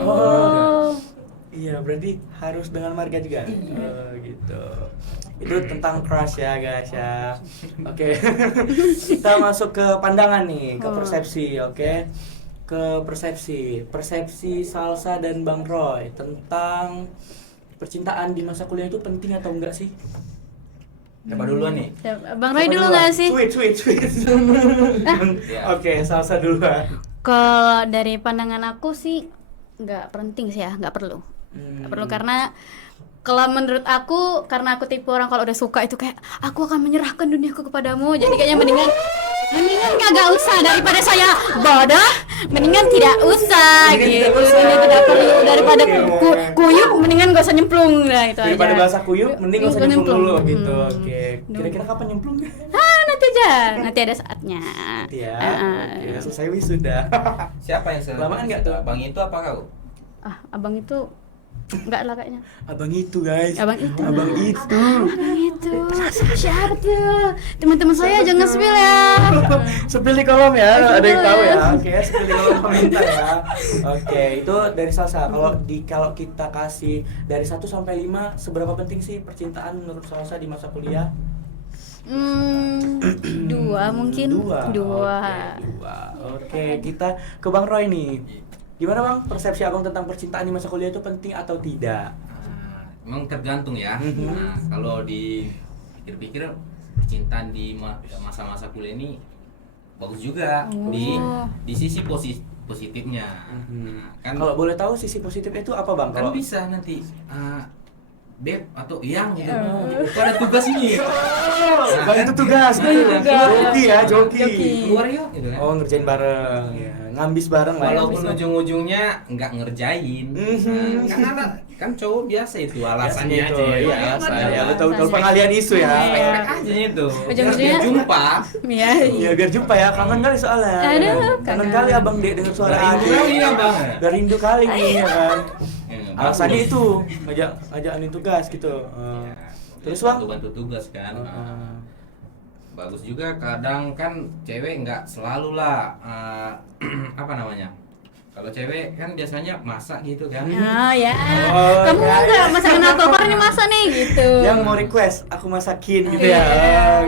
Iya, berarti harus dengan marga juga. Gitu. Itu tentang crush ya, guys ya. Oke. Kita masuk ke pandangan nih, ke persepsi, oke. Ke persepsi Salsa dan Bang Roy tentang percintaan di masa kuliah itu penting atau enggak sih? Siapa duluan nih? Bang Roy dulu nggak sih? Sweet. Oke, Salsa duluan. Kalau dari pandangan aku sih nggak penting sih ya, nggak perlu. Nggak perlu karena kalau menurut aku, karena aku tipe orang kalau udah suka itu kayak aku akan menyerahkan duniaku kepadamu. Jadi kayaknya mendingan kagak usah daripada saya bodoh, mendingan tidak usah gitu. Mendingan tidak perlu daripada kuyup, mendingan gak usah nyemplung lah itu aja. Daripada bahasa kuyup, mending gak usah nyemplung dulu nyemplung. gitu. Oke. Kira-kira kapan nyemplung? Nanti aja, nanti ada saatnya. Ya. Oke, selesai wisuda. Siapa yang Lamaan nggak tuh? Abang itu apa kau? Abang itu enggak lah kayaknya. Abang itu, guys. Abang itu. Abang itu. Abang itu. Siapa tuh? Teman-teman saya jangan spill ya. Spill di kolom ya, ada yang tahu ya. Oke, spill di kolom komentar ya. Oke, itu dari Salsa. Kalau kita kasih dari 1 sampai 5, seberapa penting sih percintaan menurut Salsa di masa kuliah? 2 mungkin. 2. Oke, kita ke Bang Roy nih. Gimana Bang, persepsi Abang tentang percintaan di masa kuliah itu penting atau tidak? Emang tergantung ya. Nah, kalau dipikir-pikir percintaan di masa-masa kuliah ini bagus juga di sisi positifnya. Nah, Kan kalau boleh tahu sisi positifnya itu apa Bang? kan Kalau bisa nanti beb atau yang gitu. Ada tugas ini. Bang itu tugas, joki. Keluar yuk gitu kan. Oh, ngerjain bareng ya. Ngambis bareng lah ya. Walaupun ujung-ujungnya nggak ngerjain. Kan cowok biasa itu alasannya Biasa aja. gitu, iya, Ya, alasan ada. ya. Betul pengalian isu ya. Pek-pek aja itu. Ujung-ujungnya- Biar jumpa. Iya. Iya, biar jumpa ya. Kangen kali soalnya. Aduh, kangen kangen. kali Abang Dek dengan suara Udah rindu kali ya, Bang. Udah rindu kali nih ya kan. Alasannya Bagus. itu ngajakin tugas gitu. Terus Bang? bantu tugas kan. Heeh. Bagus juga kadang kan cewek nggak selalu lah apa namanya. Kalau cewek kan biasanya masak gitu kan. Ya. Kamu ya, mau nggak masakan apa ini masa nih gitu. Yang mau request aku masakin gitu ya.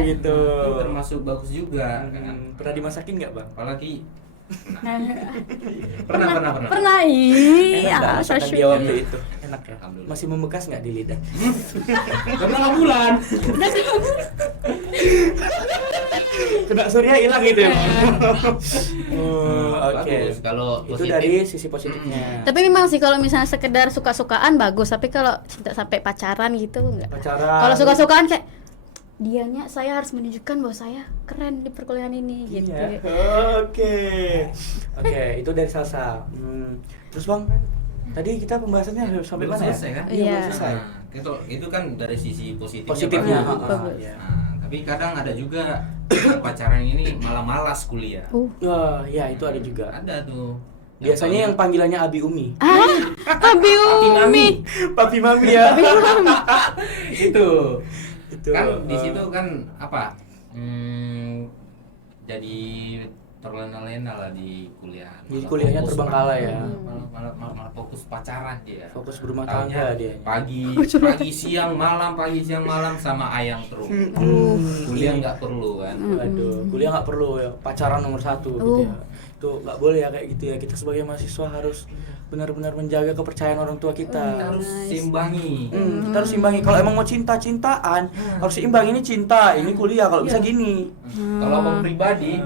Gitu. Itu termasuk bagus juga kan. Pernah dimasakin nggak Bang? Apalagi Pernah. Pernah iya. Enak nggak masakan dia waktu itu? Enak ya? Alhamdulillah. Masih membekas nggak di lidah? karena nggak bulan. Kena surya hilang gitu ya? Oke. Bagus kalau Itu positif. dari sisi positifnya. Tapi memang sih kalau misalnya sekedar suka-sukaan bagus, tapi kalau tidak sampai pacaran gitu enggak. Pacaran. Kalau suka-sukaan kayak dianya saya harus menunjukkan bahwa saya keren di perkuliahan ini gitu. Iya. Oke, itu dari Salsa. Terus Bang, tadi kita pembahasannya sampai Belum mana ya? selesai kan? Iya, belum Iya. selesai. Itu kan dari sisi positifnya. Positifnya. bagus. Bagus. Iya. Nah, tapi kadang ada juga pacaran ini malah malas kuliah. Wah, ya itu ada juga. Ada tuh. Biasanya yang panggilannya Abi Umi. Abi Umi. Papi Mami ya. itu Itu. kan di situ kan apa? Jadi terlena-lena lah di kuliah. Jadi Malah kuliahnya fokus terbengkalai ya. Malah fokus pacaran dia. Fokus berumah Taunya tangga dia. pagi siang malam sama ayang terus. Kuliah nggak perlu kan. Aduh, kuliah nggak perlu ya, pacaran nomor 1 gitu ya. Itu nggak boleh ya kayak gitu ya. Kita sebagai mahasiswa harus benar-benar menjaga kepercayaan orang tua kita. Kita harus simbangi. Kita harus imbangi. Kalau emang mau cinta-cintaan, harus seimbang. Ini cinta, ini kuliah. Kalau bisa gini. Kalau abang pribadi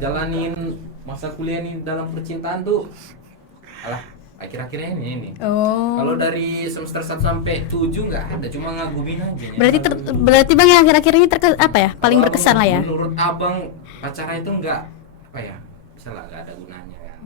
jalanin masa kuliah ini dalam percintaan tuh akhir-akhirnya ini. Oh. Kalau dari semester 1 sampai 7 nggak ada, cuma ngagumin aja. Berarti Bang yang akhir-akhir ini apa ya? Paling Kalau berkesan lah ya. Menurut abang pacaran itu nggak apa ya? Bisa lah nggak ada gunanya kan.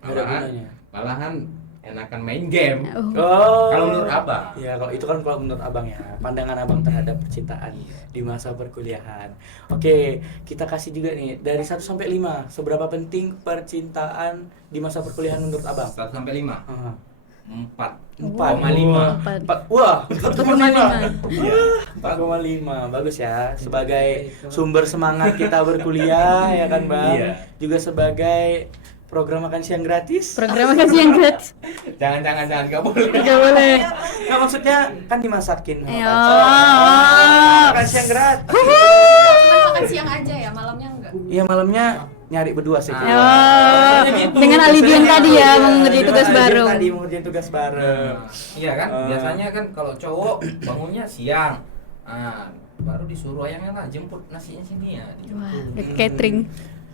Nggak ada gunanya. Malahan enakan main game. Oh. Kalau menurut Abang? Ya, kalau itu kan kalau menurut Abang ya, pandangan Abang terhadap percintaan di masa perkuliahan. Oke, kita kasih juga nih dari 1 sampai 5, seberapa penting percintaan di masa perkuliahan menurut Abang? 1 sampai 5. Aha. 4,5. Wah, 4,5. 4,5. Iya, 4,5. Bagus ya. Sebagai sumber semangat kita berkuliah ya kan, Bang? Iya. Juga sebagai program makan siang gratis. Program makan siang gratis. Jangan, enggak boleh. Gak boleh. Nggak, maksudnya kan dimasakin sama Ya. pacar. Makan siang gratis. Cuma makan siang aja ya, malamnya enggak. Iya, malamnya nyari berdua sih. Ah. kita. Oh, Gitu. dengan alibi yang tadi ya, Iya, mengerjain tugas dengan alibi baru. Tadi mengerjain tugas bareng. Iya kan? Ah. Biasanya kan kalau cowok bangunnya siang. Baru disuruh ayangnya lah jemput nasinya sini ya. Wah, catering.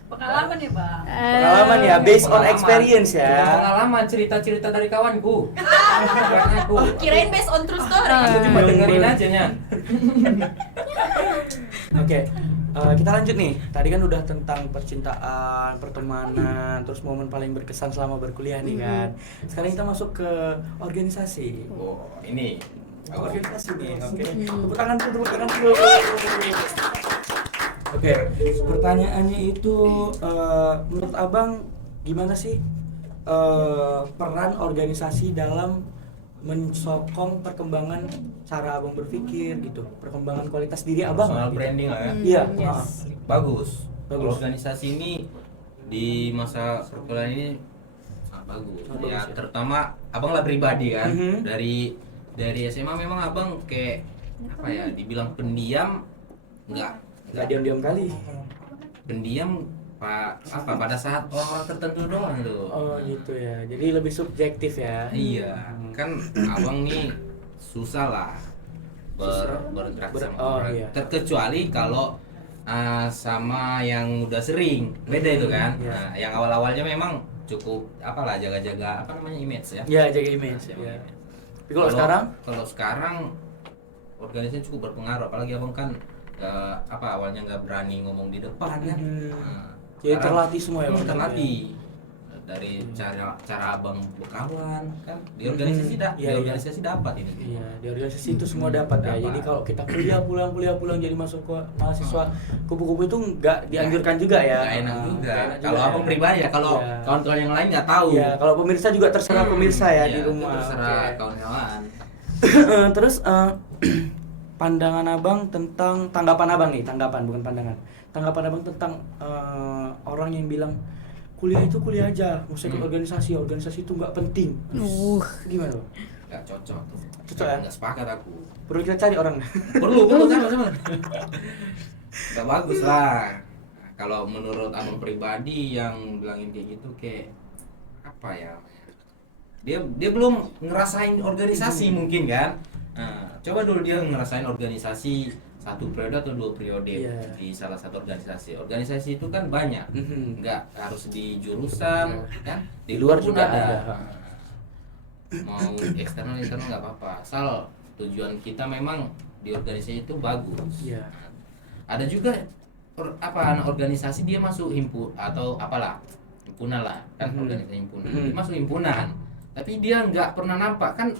Pengalaman ya, Bang. Pengalaman ya, based on Pengalaman. experience Cuma ya. Pengalaman cerita-cerita dari kawanku. Bukan aku. Kirain based on true story. Aku cuma dengerin aja nya. Oke, kita lanjut nih. Tadi kan udah tentang percintaan, pertemanan, terus momen paling berkesan selama berkuliah nih kan. Sekarang kita masuk ke organisasi. Oh, ini. Organisasi nih, oke. Tepuk tangan dulu, tepuk tangan dulu. Oke, pertanyaannya itu menurut Abang gimana sih peran organisasi dalam mensokong perkembangan cara Abang berpikir gitu, perkembangan kualitas diri Abang. Personal gitu. branding lah ya. Iya, Yes. Bagus. Bagus. Organisasi ini di masa perkuliahan ini sangat bagus. Sangat Ya, bagus ya. terutama Abang lah pribadi kan. Mhm. Dari SMA memang Abang kayak apa ya, dibilang pendiam enggak Nggak diam-diam kali. pendiam pada saat orang tertentu doang tuh. Oh gitu ya, jadi lebih subjektif ya. Iya, kan Abang nih susah lah bergerak Ber- sama oh, orang. iya. Terkecuali kalau sama yang udah sering, beda itu kan. Iya. Nah, yang awal-awalnya memang cukup apalah jaga-jaga apa namanya image ya. Ya, jaga image. Jaga Ya. image. Tapi kalau sekarang, Kalau sekarang organisasi cukup berpengaruh, apalagi Abang kan awalnya nggak berani ngomong di depan kan. Hmm. Nah, Jadi sekarang terlatih semua ya, Bang? terlatih dari cara Abang berkawan kan di organisasi Iya, di iya. organisasi dapat ini. iya, di organisasi itu semua dapat ya. Dapat. Jadi kalau kita kuliah pulang jadi masuk ke mahasiswa kupu-kupu itu nggak dianjurkan juga ya. Nggak enak juga. Nggak enak Kalau juga Abang ya. pribadi ya, kalau Iya. kawan-kawan yang lain nggak tahu. Iya, kalau pemirsa juga terserah pemirsa ya di Iya, rumah. itu terserah Oke. kawan-kawan. Terus pandangan Abang tentang tanggapan Abang nih, bukan pandangan. Tanggapan Abang tentang orang yang bilang kuliah itu kuliah aja, mau ikut organisasi itu nggak penting. Gimana, Bang? Nggak cocok. Cocok ya? Nggak sepakat aku. Perlu kita cari orang. Perlu sama. Nggak bagus lah. Nah, kalau menurut Abang pribadi yang bilangin kayak gitu, kayak apa ya? Dia belum ngerasain organisasi mungkin kan. Nah, coba dulu dia ngerasain organisasi 1 periode atau 2 periode Iya. di salah satu organisasi. Organisasi itu kan banyak, Mhm. nggak harus di jurusan, kan? Di luar pun juga ada. Mau eksternal nggak apa-apa, asal tujuan kita memang di organisasi itu bagus. Iya. Ada juga anak organisasi dia masuk atau apalah himpunan lah kan, Mhm. organisasi himpunan. Mhm. Dia masuk himpunan, tapi dia nggak pernah nampak kan,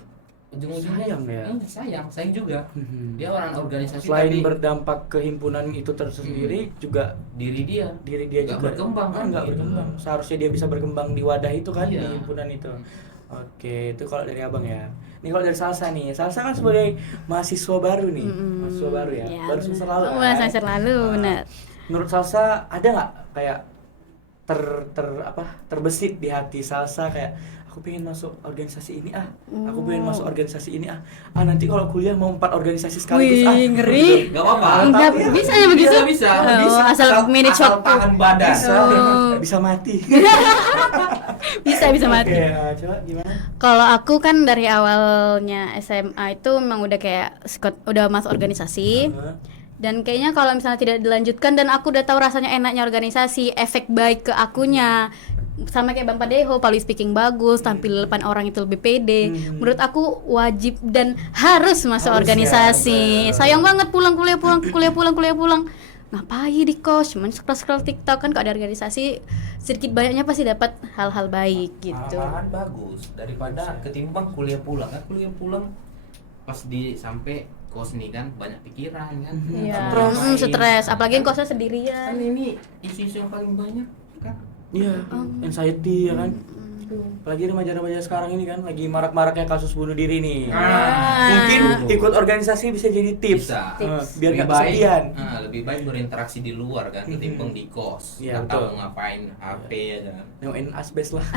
ujung-ujungnya Sayang ya? sayang juga. Mhm. Dia orang organisasi Selain tapi berdampak ke himpunan itu tersendiri, juga diri dia diri dia nggak juga berkembang kan, nggak gitu. berkembang. Seharusnya dia bisa berkembang di wadah itu kan, Iya. di himpunan itu. Oke, itu kalau dari Abang ya. Ini kalau dari Salsa nih, Salsa kan sebagai mahasiswa baru nih, mahasiswa baru ya, baru semester lalu kan. Wah, semester lalu, benar. Menurut Salsa ada nggak kayak terbesit di hati Salsa kayak aku pengen masuk organisasi ini aku pengen masuk organisasi ini nanti kalau kuliah mau 4 organisasi sekaligus Wih, ngeri. nggak apa-apa. Enggak Tapi- bisa ya begitu? Bisa. Oh, asal manage asal waktu. tahan badan. bisa Oh. bisa mati. Bisa mati. Oke, coba gimana? Kalau aku kan dari awalnya SMA itu memang udah kayak udah masuk organisasi. Dan kayaknya kalau misalnya tidak dilanjutkan dan aku udah tahu rasanya enaknya organisasi, efek baik ke akunya sama kayak Bang Padeho, public speaking bagus, tampil depan orang itu lebih pede. Menurut aku wajib dan harus masuk Harus ya, organisasi. betul. Sayang banget pulang kuliah pulang. ngapain di kos, cuman scroll TikTok. Kan kalau ada organisasi sedikit banyaknya pasti dapat hal-hal baik gitu. Malahan bagus daripada ketimbang kuliah pulang. Kan kuliah pulang pas sampai kos nih kan banyak pikiran kan. Iya, Ngapain. stres, apalagi kosnya Kan sendirian. ini isu-isu yang paling banyak kan. Iya, anxiety ya kan. Apalagi remaja-remaja sekarang ini kan lagi marak-maraknya kasus bunuh diri nih. Mungkin ikut organisasi bisa jadi tips. Bisa. Biar Lebih nggak baik, kesepian. lebih baik berinteraksi di luar kan ketimbang di kos. Iya, Nggak tahu betul. ngapain HP aja kan. Nyalain asbes lah.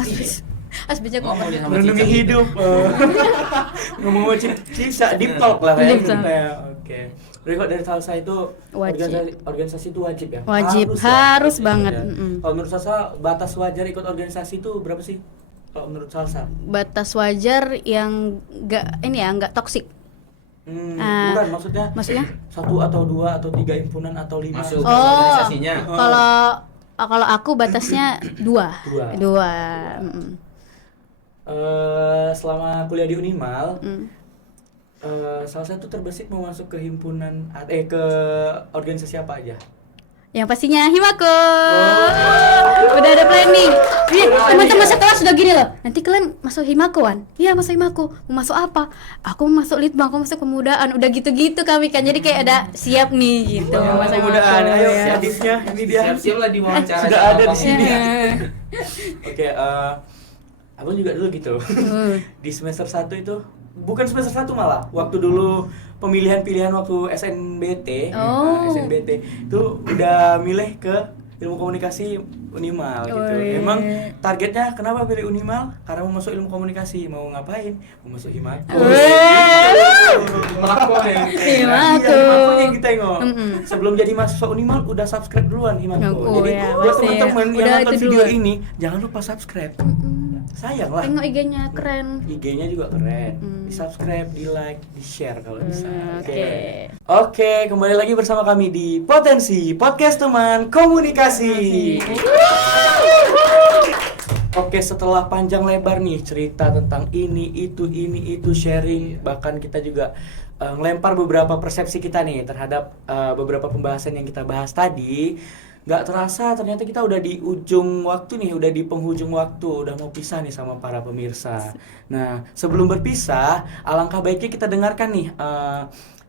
Asbesnya kok Ngomong dia sama Melindungi Cica gitu. hidup. Ngomong bisa deep talk lah kayak Deep talk. kita ya. Oke. Jadi kok dari Salsa itu Wajib. organisasi itu wajib ya? Wajib, ya? harus Wajib banget. ya. Mm-mm. Kalau menurut Salsa batas wajar ikut organisasi itu berapa sih? Kalau menurut Salsa? batas wajar yang nggak toksik. Bukan maksudnya satu atau dua atau tiga himpunan atau lima. Masuk Oh. organisasinya. Kalau aku batasnya dua. Dua. Mm-mm. Selama kuliah di Unimal, Mm. salah satu terbesit mau masuk ke himpunan ke organisasi apa aja? Yang pastinya Himako. Udah ada planning. Teman-teman sekelas sudah gini loh. Nanti kalian masuk Himako kan? Iya, masuk Himako. Mau masuk apa? Aku mau masuk Litbang, aku masuk Kemudaan. Udah gitu-gitu kami kan. Jadi kayak ada siap nih gitu. Oh, masuk Kemudaan. Himako, Ayo ya. si Adisnya, ini dia. Siap-siap lah diwawancara. Sudah sama ada di Bang sini. Edi. Oke, abang juga dulu gitu. Di semester 1 itu, bukan semester 1 malah, waktu dulu pemilihan-pilihan waktu SNBT, SNBT itu udah milih ke ilmu komunikasi Unimal gitu. Wih. Emang targetnya kenapa pilih Unimal? Karena mau masuk ilmu komunikasi, mau ngapain? Mau masuk Himako. Himako ya. Himako. Himako yang kita tengok. Mm-mm. Sebelum jadi mahasiswa Unimal udah subscribe duluan Himako. Himako, Jadi ya, buat pasti. teman-teman yang Udah nonton itu video duluan. ini jangan lupa subscribe. Sayang lah. Tengok IG-nya keren. IG-nya juga keren. Di subscribe, di like, di share kalau bisa. Oke. Oke, kembali lagi bersama kami di Potensi Podcast Teman Komunikasi. Oke, setelah panjang lebar nih cerita tentang ini itu sharing, bahkan kita juga ngelempar beberapa persepsi kita nih terhadap beberapa pembahasan yang kita bahas tadi. Nggak terasa ternyata kita udah di ujung waktu nih, udah di penghujung waktu, udah mau pisah nih sama para pemirsa. Nah, sebelum berpisah, alangkah baiknya kita dengarkan nih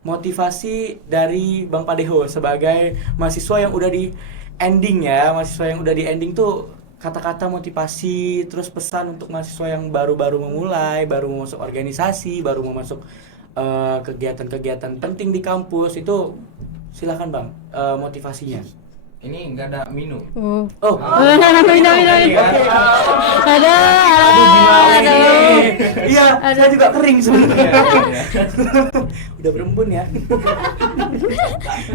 motivasi dari Bang Padeho sebagai mahasiswa yang udah di ending ya, mahasiswa yang udah di ending tuh kata-kata motivasi, terus pesan untuk mahasiswa yang baru-baru memulai, baru mau masuk organisasi, baru mau masuk kegiatan-kegiatan penting di kampus itu, silakan Bang, motivasinya. Ini enggak ada minum. Oh, Minum. Ada. aduh gimana ini? Aduh. Iya, saya juga kering sebenarnya. Udah berembun ya.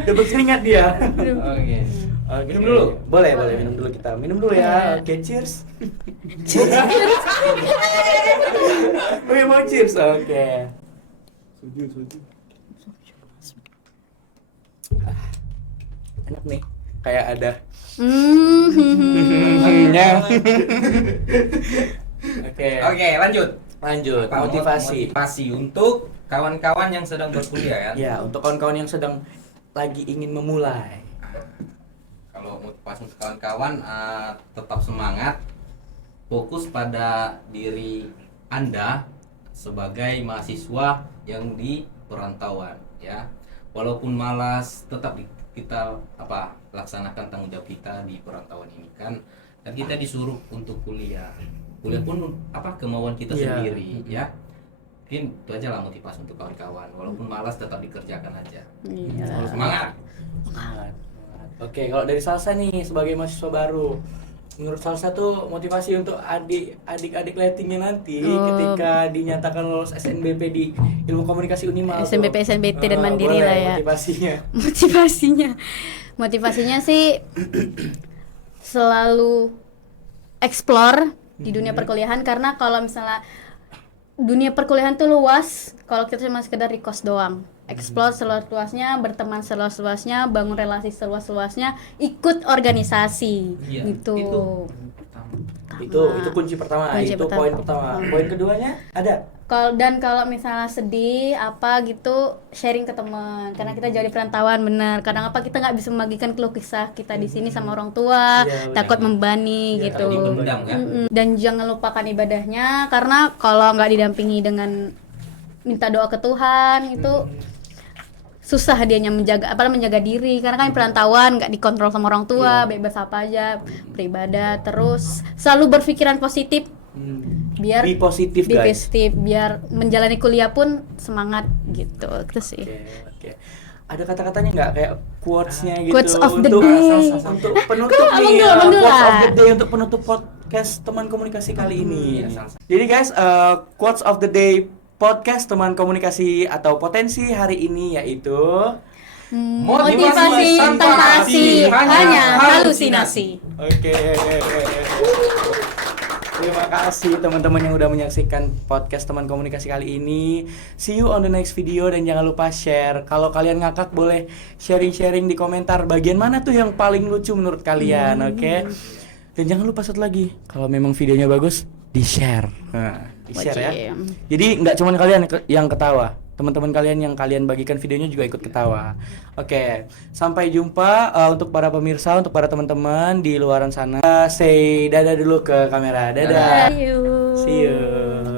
Udah berkeringat dia. Oke. Minum dulu. Boleh minum dulu kita. Minum dulu ya. Oke, cheers. Oke, mau cheers. Oke. Enak nih. Kayak ada Oke. Oke, lanjut. Lanjut. Apa, Motivasi. Motivasi untuk kawan-kawan yang sedang berkuliah ya. Ya, untuk kawan-kawan yang sedang lagi ingin memulai. Kalau motivasi untuk kawan-kawan tetap semangat, fokus pada diri Anda sebagai mahasiswa yang di perantauan ya. Walaupun malas, tetap kita laksanakan tanggung jawab kita di perantauan ini kan. Dan kita disuruh untuk kuliah. Kuliah pun kemauan kita Iya. sendiri ya. Mungkin itu aja lah motivasi untuk kawan-kawan. Walaupun malas tetap dikerjakan aja. Iya. Semangat. Semangat. Oke, kalau dari Salsa nih sebagai mahasiswa baru, menurut Salsa tuh motivasi untuk adik-adik lettingnya nanti ketika dinyatakan lolos SNBP di Ilmu Komunikasi Unimal. SNBP, SNBT dan Mandiri boleh, lah ya. Motivasinya. Motivasinya sih selalu explore di dunia perkuliahan, karena kalau misalnya dunia perkuliahan tuh luas, kalau kita cuma sekedar di kos doang. Explore seluas-luasnya, berteman seluas-luasnya, bangun relasi seluas-luasnya, ikut organisasi Iya, gitu. itu Itu kunci pertama. Kunci Itu pertama. poin pertama. Poin keduanya ada. Kalau misalnya sedih apa gitu sharing ke teman karena kita jadi perantauan bener kadang apa kita nggak bisa membagikan keluh kisah kita di sini sama orang tua Iya, takut benar. membebani Iya, gitu. Takut dipendam kan? Dan jangan lupakan ibadahnya karena kalau nggak didampingi dengan minta doa ke Tuhan itu susah dianya menjaga diri karena kan perantauan nggak dikontrol sama orang tua bebas apa aja beribadah terus selalu berpikiran positif biar Be positif, be guys. positif, biar menjalani kuliah pun semangat gitu itu sih. Oke. Ada kata-katanya nggak kayak quotes-nya gitu Quotes of the untuk day. untuk penutup Kok abang nih dulu, abang dulu quotes of lah. the day untuk penutup podcast teman komunikasi kali ini. Jadi guys, quotes of the day podcast teman komunikasi atau potensi hari ini yaitu Motivasi tanpa aksi hanya halusinasi. Oke. Terima kasih teman-teman yang udah menyaksikan podcast teman komunikasi kali ini. See you on the next video dan jangan lupa share. Kalau kalian ngakak boleh sharing-sharing di komentar bagian mana tuh yang paling lucu menurut kalian, oke? Dan jangan lupa satu lagi, kalau memang videonya bagus, di-share. Nah, di-share ya. Wajib. Jadi nggak cuma kalian yang ketawa, teman-teman kalian yang kalian bagikan videonya juga ikut ketawa. Oke, sampai jumpa untuk para pemirsa, untuk para teman-teman di luaran sana. Say dadah dulu ke kamera. Dadah. See you. See you.